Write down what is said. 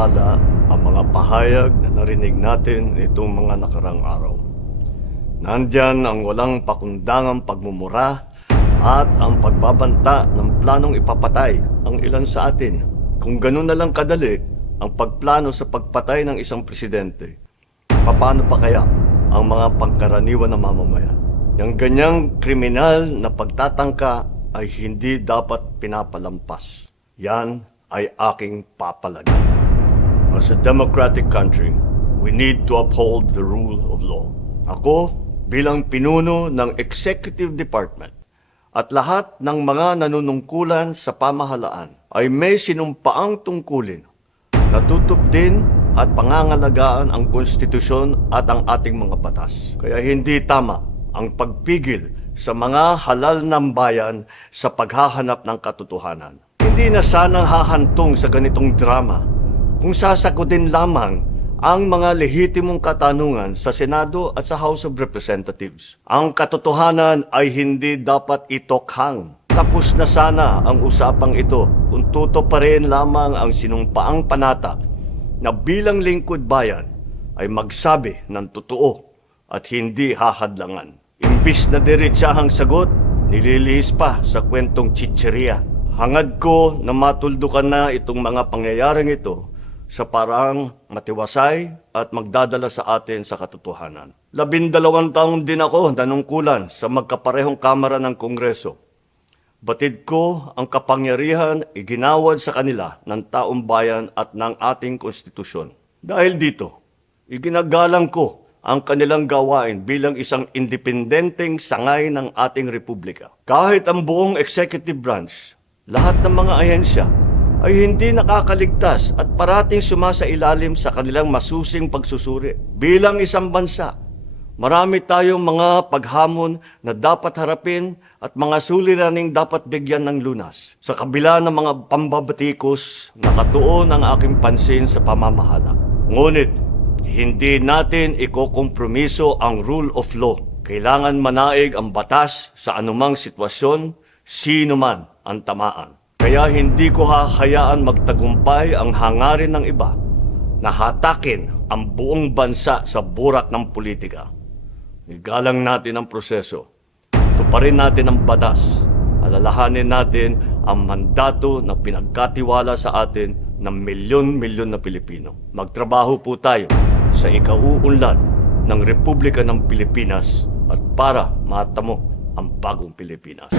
pamahala ang mga pahayag na narinig natin itong mga nakarang araw. Nandyan ang walang pakundangang pagmumura at ang pagbabanta ng planong ipapatay ang ilan sa atin. Kung ganun na lang kadali ang pagplano sa pagpatay ng isang presidente, paano pa kaya ang mga pangkaraniwan na mamamayan? Yung ganyang kriminal na pagtatangka ay hindi dapat pinapalampas. Yan ay aking papalagan. As a democratic country, we need to uphold the rule of law. Ako, bilang pinuno ng Executive Department at lahat ng mga nanunungkulan sa pamahalaan ay may sinumpaang tungkulin na tutup din at pangangalagaan ang konstitusyon at ang ating mga batas. Kaya hindi tama ang pagpigil sa mga halal ng bayan sa paghahanap ng katotohanan. Hindi na sanang hahantong sa ganitong drama kung sasakutin lamang ang mga lehitimong katanungan sa Senado at sa House of Representatives. Ang katotohanan ay hindi dapat itokhang. Tapos na sana ang usapang ito kung tutuparin lamang ang sinumpaang panata na bilang lingkod bayan ay magsabi ng totoo at hindi hahadlangan. Imbis na diretsahang sagot, nililihis pa sa kwentong chicheria. Hangad ko na matuldukan na itong mga pangyayaring ito sa parang matiwasay at magdadala sa atin sa katotohanan. 12 taon din ako nanungkulan sa magkaparehong kamara ng Kongreso. Batid ko ang kapangyarihan iginawad sa kanila ng taong bayan at ng ating konstitusyon. Dahil dito, iginagalang ko ang kanilang gawain bilang isang independenteng sangay ng ating republika. Kahit ang buong executive branch, lahat ng mga ahensya, ay hindi nakakaligtas at parating sumasailalim sa kanilang masusing pagsusuri. Bilang isang bansa, marami tayong mga paghamon na dapat harapin at mga suliraning dapat bigyan ng lunas. Sa kabila ng mga pambabatikos, nakatuon ang aking pansin sa pamamahala. Ngunit, hindi natin ikokompromiso ang rule of law. Kailangan manaig ang batas sa anumang sitwasyon, sino man ang tamaan. Kaya hindi ko hahayaan magtagumpay ang hangarin ng iba na hatakin ang buong bansa sa burak ng politika. Igalang natin ang proseso. Tuparin natin ang batas. Alalahanin natin ang mandato na pinagkatiwala sa atin ng milyon-milyon na Pilipino. Magtrabaho po tayo sa ikauunlad ng Republika ng Pilipinas at para matamo ang bagong Pilipinas.